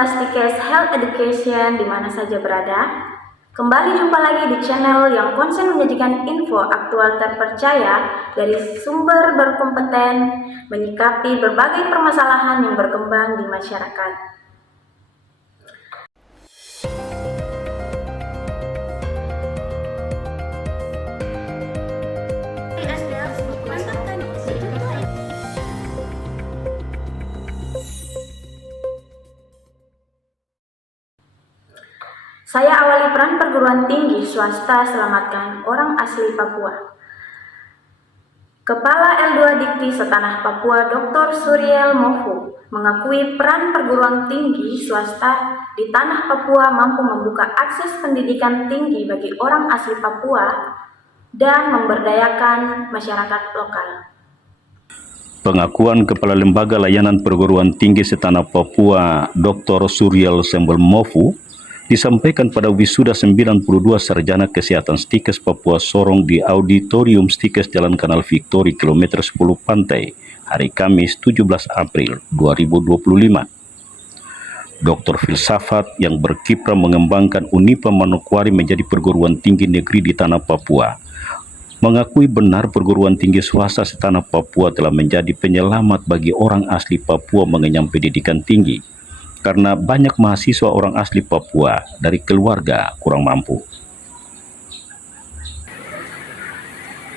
penyintas Tikes Health Education di mana saja berada. Kembali jumpa lagi di channel yang konsen menyajikan info aktual terpercaya dari sumber berkompeten menyikapi berbagai permasalahan yang berkembang di masyarakat. Saya awali peran perguruan tinggi swasta selamatkan orang asli Papua. Kepala L2 Dikti Setanah Papua Dr. Suriel Mofu mengakui peran perguruan tinggi swasta di tanah Papua mampu membuka akses pendidikan tinggi bagi orang asli Papua dan memberdayakan masyarakat lokal. Pengakuan Kepala Lembaga Layanan Perguruan Tinggi Setanah Papua Dr. Suriel Mofu disampaikan pada wisuda 92 Sarjana Kesehatan Stikes Papua Sorong di Auditorium Stikes Jalan Kanal Victory kilometer 10 Pantai, hari Kamis 17 April 2025. Dr. Filsafat yang berkiprah mengembangkan Unipa Manokwari menjadi perguruan tinggi negeri di tanah Papua, mengakui benar perguruan tinggi swasta setanah Papua telah menjadi penyelamat bagi orang asli Papua mengenyam pendidikan tinggi, karena banyak mahasiswa orang asli Papua dari keluarga kurang mampu.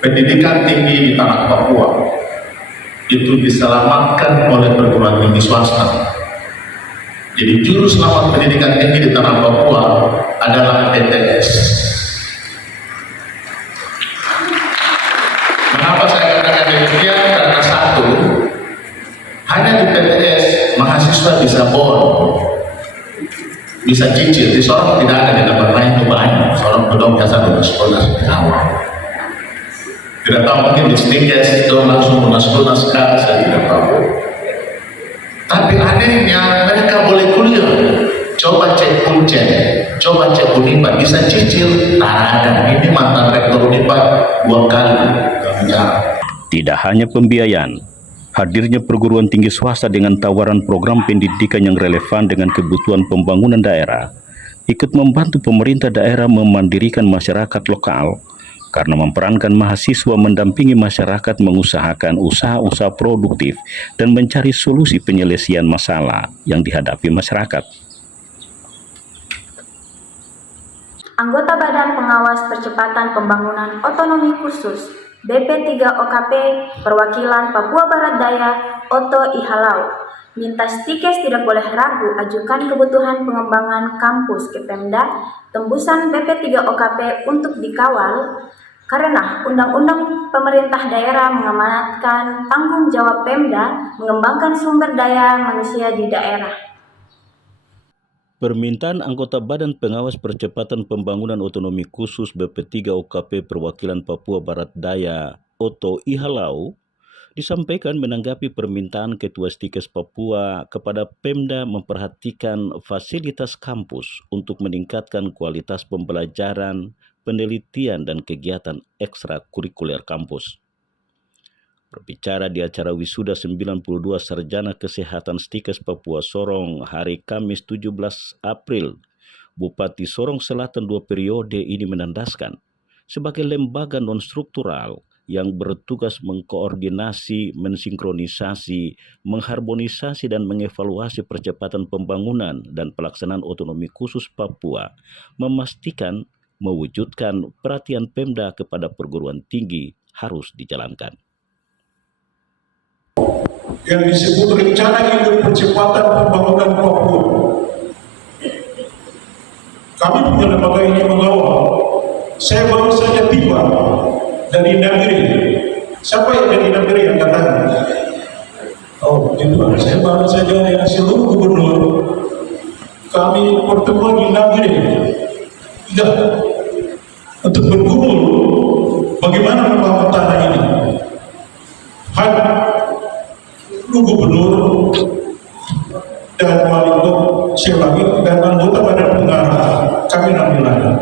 Pendidikan tinggi di tanah Papua itu diselamatkan oleh perguruan tinggi swasta. Jadi juru selamat pendidikan tinggi di tanah Papua adalah PTS. Mengapa saya katakan demikian? Karena satu, hanya di PTS mahasiswa bisa bisa cicil. Di Sorong tidak ada, di tempat lain itu banyak. Sorong kedong jasa lunas di awal. Tidak tahu, mungkin di Stikes itu langsung lunas kan, saya tidak tahu. Tapi anehnya mereka boleh kuliah. Coba cek Kuncen, coba cek Unipa, bisa cicil. Tak ada. Ini mantan rektor Unipa 2 kali. Tidak hanya pembiayaan, hadirnya perguruan tinggi swasta dengan tawaran program pendidikan yang relevan dengan kebutuhan pembangunan daerah ikut membantu pemerintah daerah memandirikan masyarakat lokal karena memperankan mahasiswa mendampingi masyarakat mengusahakan usaha-usaha produktif dan mencari solusi penyelesaian masalah yang dihadapi masyarakat. Anggota Badan Pengawas Percepatan Pembangunan Otonomi Khusus BP3OKP Perwakilan Papua Barat Daya Oto Ihalau minta Stikes tidak boleh ragu ajukan kebutuhan pengembangan kampus ke Pemda tembusan BP3OKP untuk dikawal karena Undang-Undang Pemerintah Daerah mengamanatkan tanggung jawab Pemda mengembangkan sumber daya manusia di daerah. Permintaan anggota Badan Pengawas Percepatan Pembangunan Otonomi Khusus BP3OKP Perwakilan Papua Barat Daya Oto Ihalau disampaikan menanggapi permintaan Ketua Stikes Papua kepada Pemda memperhatikan fasilitas kampus untuk meningkatkan kualitas pembelajaran, penelitian, dan kegiatan ekstrakurikuler kampus. Berbicara di acara wisuda 92 Sarjana Kesehatan Stikes Papua Sorong hari Kamis 17 April, Bupati Sorong Selatan 2 periode ini menandaskan sebagai lembaga non-struktural yang bertugas mengkoordinasi, mensinkronisasi, mengharmonisasi, dan mengevaluasi percepatan pembangunan dan pelaksanaan otonomi khusus Papua, memastikan mewujudkan perhatian Pemda kepada perguruan tinggi harus dijalankan. Yang disebut rencana induk percepatan pembangunan Papua. Kami punya lembaga ini mengawal. Saya baru saja tiba dari Nagri. Siapa yang dari Nagri yang datang? Oh, itu saya baru saja dengan seluruh gubernur. Kami pertemuan di Nagri. Ya, untuk bergumul bagaimana membangun tanah ini. Gubernur dan wali kota Sebagai dan anggota Badan Pengarah kami nilai.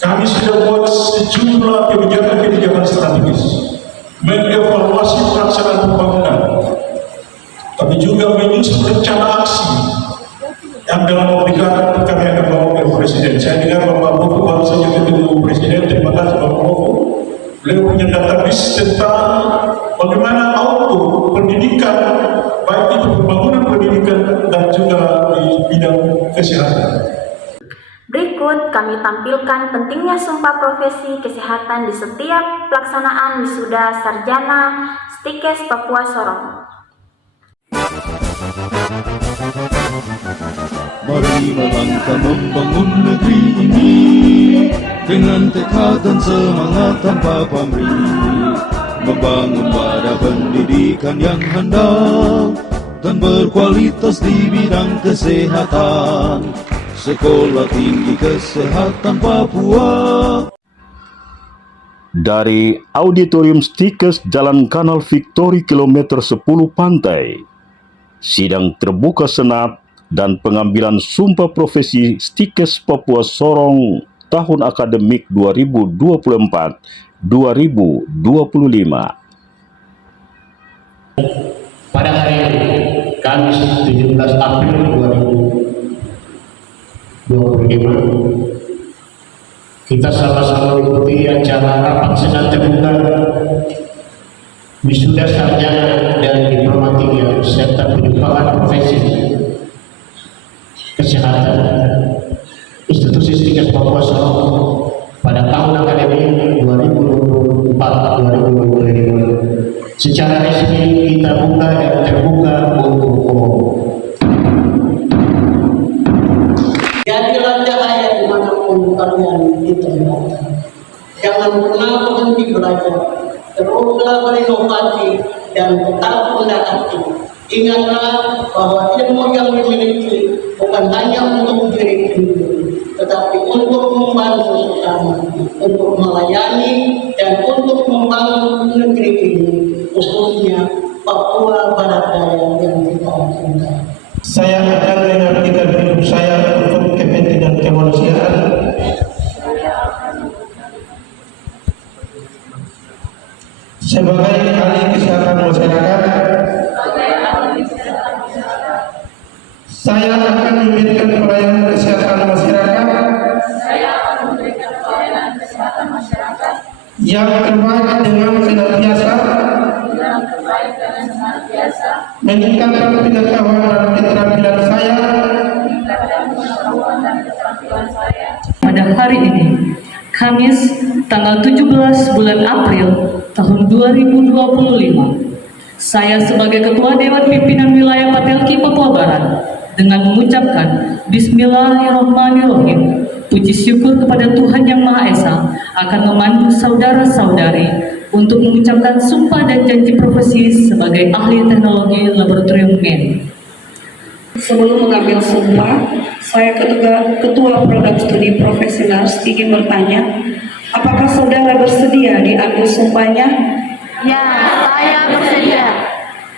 Kami sudah buat sejumlah kebijakan strategis, mengevaluasi pelaksanaan pembangunan, tapi juga menyusun rencana aksi yang Beliau punya database tentang bagaimana auto pendidikan, baik itu pembangunan pendidikan dan juga di bidang kesehatan. Berikut kami tampilkan pentingnya sumpah profesi kesehatan di setiap pelaksanaan wisuda sarjana Stikes Papua Sorong. Mari melangkah membangun negeri ini dengan tekad dan semangat tanpa pamrih, membangun wadah pendidikan yang handal dan berkualitas di bidang kesehatan. Sekolah Tinggi Kesehatan Papua. Dari Auditorium Stikes Jalan Kanal Victory Kilometer 10 Pantai, sidang terbuka senat dan pengambilan sumpah profesi Stikes Papua Sorong tahun akademik 2024-2025. Pada hari Kamis 17 April 2025, kita sama-sama mengikuti acara rapat senat terbuka wisuda sarjana dan diploma 3 serta pengembangan profesi kesehatan institusi Stikes Papua Sorong pada tahun akademik 2024-2025. Secara resmi kita buka dan terbuka untuk umum. Jadilah cahaya dimanapun kalian ditempatkan. Jangan pernah berhenti belajar. Teruslah berinovasi dan tetap rendah hati. Ingatlah bahwa ilmu yang dimiliki bukan hanya untuk diri sendiri, tetapi untuk membantu sesama, untuk melayani dan untuk membangun negeri ini, khususnya Papua Barat Daya yang kita cintai. Saya akan mengabdikan hidup saya untuk kepentingan kemanusiaan. Sebagai ahli kesehatan masyarakat, saya akan memberikan pelayanan kesehatan masyarakat yang terbaik dengan senantiasa meningkatkan pengetahuan dan keterampilan saya pada hari ini, Kamis tanggal 17 bulan April tahun 2025, saya sebagai Ketua Dewan Pimpinan Wilayah Patelki Papua Barat dengan mengucapkan Bismillahirrahmanirrahim, puji syukur kepada Tuhan Yang Maha Esa akan memandu saudara-saudari untuk mengucapkan sumpah dan janji profesi sebagai ahli teknologi laboratorium MEN. Sebelum mengambil sumpah, saya Ketua Program Studi Profesional ingin bertanya, apakah saudara bersedia diambil sumpahnya? Ya, saya bersedia.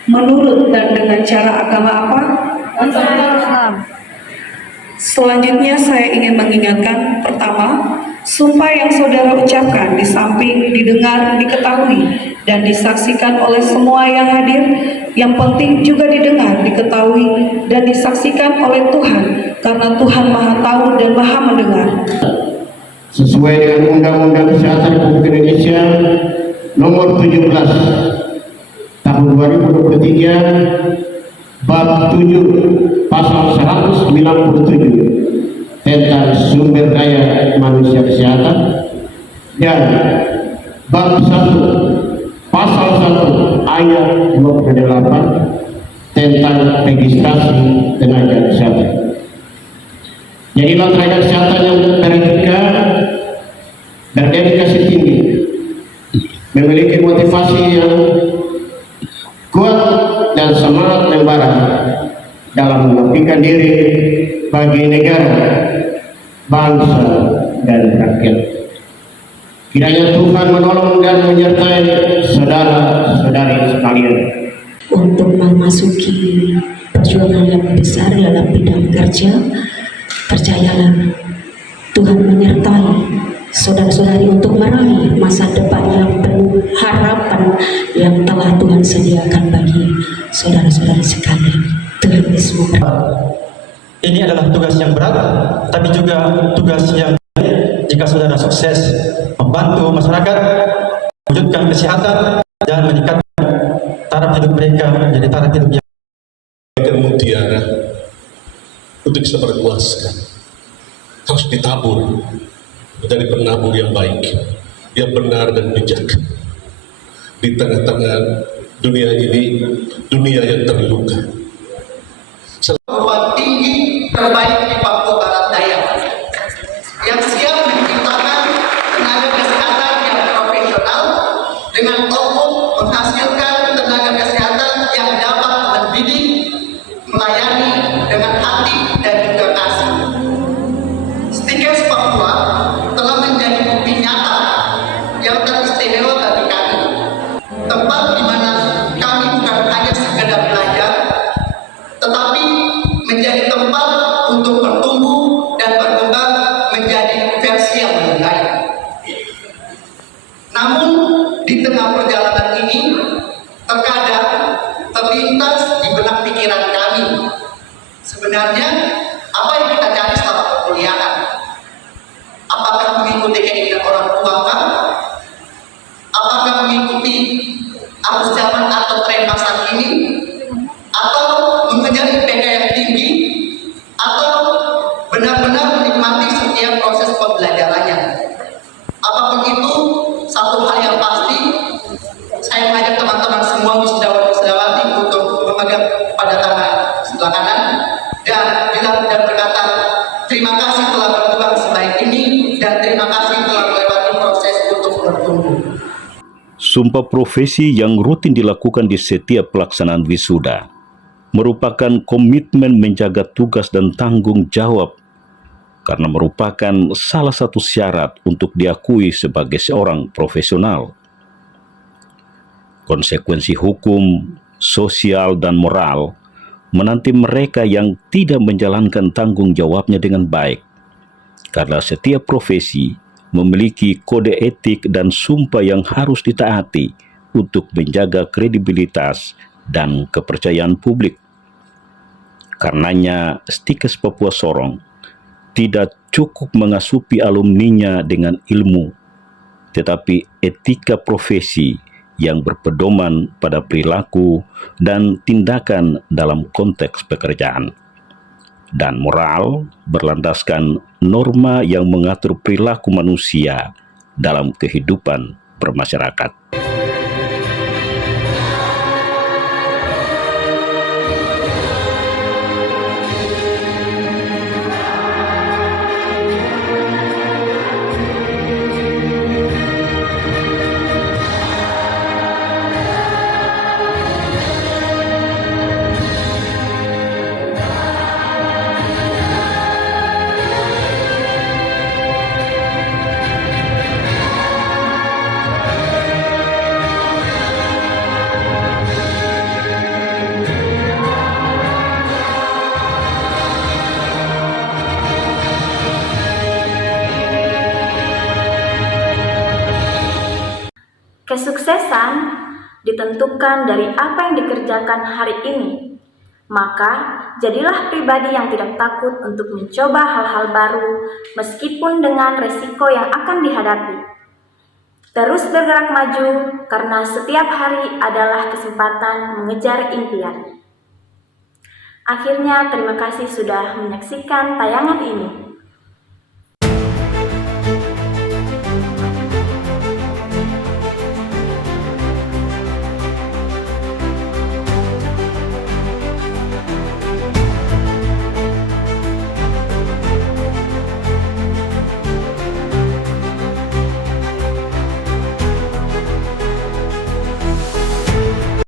Menurut dan dengan cara agama apa? Islam. Selanjutnya saya ingin mengingatkan, pertama, sumpah yang saudara ucapkan di samping didengar, diketahui, dan disaksikan oleh semua yang hadir, yang penting juga didengar, diketahui, dan disaksikan oleh Tuhan, karena Tuhan Maha Tahu dan Maha Mendengar. Sesuai dengan Undang-Undang Kesehatan Republik Indonesia Nomor 17 Tahun 2023 Bab 7 Pasal 197 tentang sumber daya manusia kesehatan dan Bab 1 Pasal 1 Ayat 28 tentang registrasi tenaga kesehatan. Jadilah tenaga kesehatan yang beretika, berdedikasi tinggi, memiliki motivasi yang kuat dan semangat membara dalam mengabdikan diri bagi negara, bangsa, dan rakyat. Kiranya Tuhan menolong dan menyertai saudara-saudari sekalian untuk memasuki perjuangan yang besar dalam bidang kerja. Percayalah, Tuhan menyertai saudara-saudari untuk meraih masa depan yang penuh harapan yang telah Tuhan sediakan bagi saudara-saudari sekalian. Tuhan Yesus memberkati. Ini adalah tugas yang berat, tapi juga tugas yang jika saudara sukses membantu masyarakat, kesehatan dan meningkatkan taraf hidup mereka menjadi taraf hidup yang Mutiara untuk bisa berkuasa harus ditabur menjadi penabur yang baik, yang benar dan bijak di tengah-tengah dunia ini, dunia yang terluka. Perguruan tinggi terbaik di Papua Barat Daya yang siap menciptakan tenaga kesehatan yang profesional dengan fokus menghasilkan tenaga kesehatan yang dapat mendidik, melayani dengan hati dan juga kasih. Stikes Papua telah menjadi bukti nyata yang teristimewa bagi kami, tempat di mana kami bukan hanya sekedar belajar, tetapi menjadi tempat untuk bertumbuh dan berkembang menjadi versi yang lebih baik. Namun di tengah perjalanan ini terkadang terlintas di benak pikiran kami, sebenarnya apa yang kita cari setelah perkuliahan? Apakah mengikuti keinginan orang tua kah? Apakah mengikuti arus zaman atau tren masa kini? Atau mengejar IPK yang tinggi? Atau benar-benar menikmati setiap proses pembelajarannya? Apapun itu, satu hal yang pasti, saya mengajak teman-teman semua wisdawan-wisdawati untuk memegang pada tangan sebelah kanan dan bilang dan berkata, terima kasih telah berjuang sebaik ini dan terima kasih telah melewati proses untuk bertumbuh. Sumpah profesi yang rutin dilakukan di setiap pelaksanaan wisuda merupakan komitmen menjaga tugas dan tanggung jawab karena merupakan salah satu syarat untuk diakui sebagai seorang profesional. Konsekuensi hukum, sosial, dan moral menanti mereka yang tidak menjalankan tanggung jawabnya dengan baik, karena setiap profesi memiliki kode etik dan sumpah yang harus ditaati untuk menjaga kredibilitas dan kepercayaan publik. Karenanya, Stikes Papua Sorong tidak cukup mengasupi alumninya dengan ilmu, tetapi etika profesi yang berpedoman pada perilaku dan tindakan dalam konteks pekerjaan, dan moral berlandaskan norma yang mengatur perilaku manusia dalam kehidupan bermasyarakat. Kesuksesan ditentukan dari apa yang dikerjakan hari ini. Maka, jadilah pribadi yang tidak takut untuk mencoba hal-hal baru meskipun dengan resiko yang akan dihadapi. Terus bergerak maju karena setiap hari adalah kesempatan mengejar impian. Akhirnya, terima kasih sudah menyaksikan tayangan ini.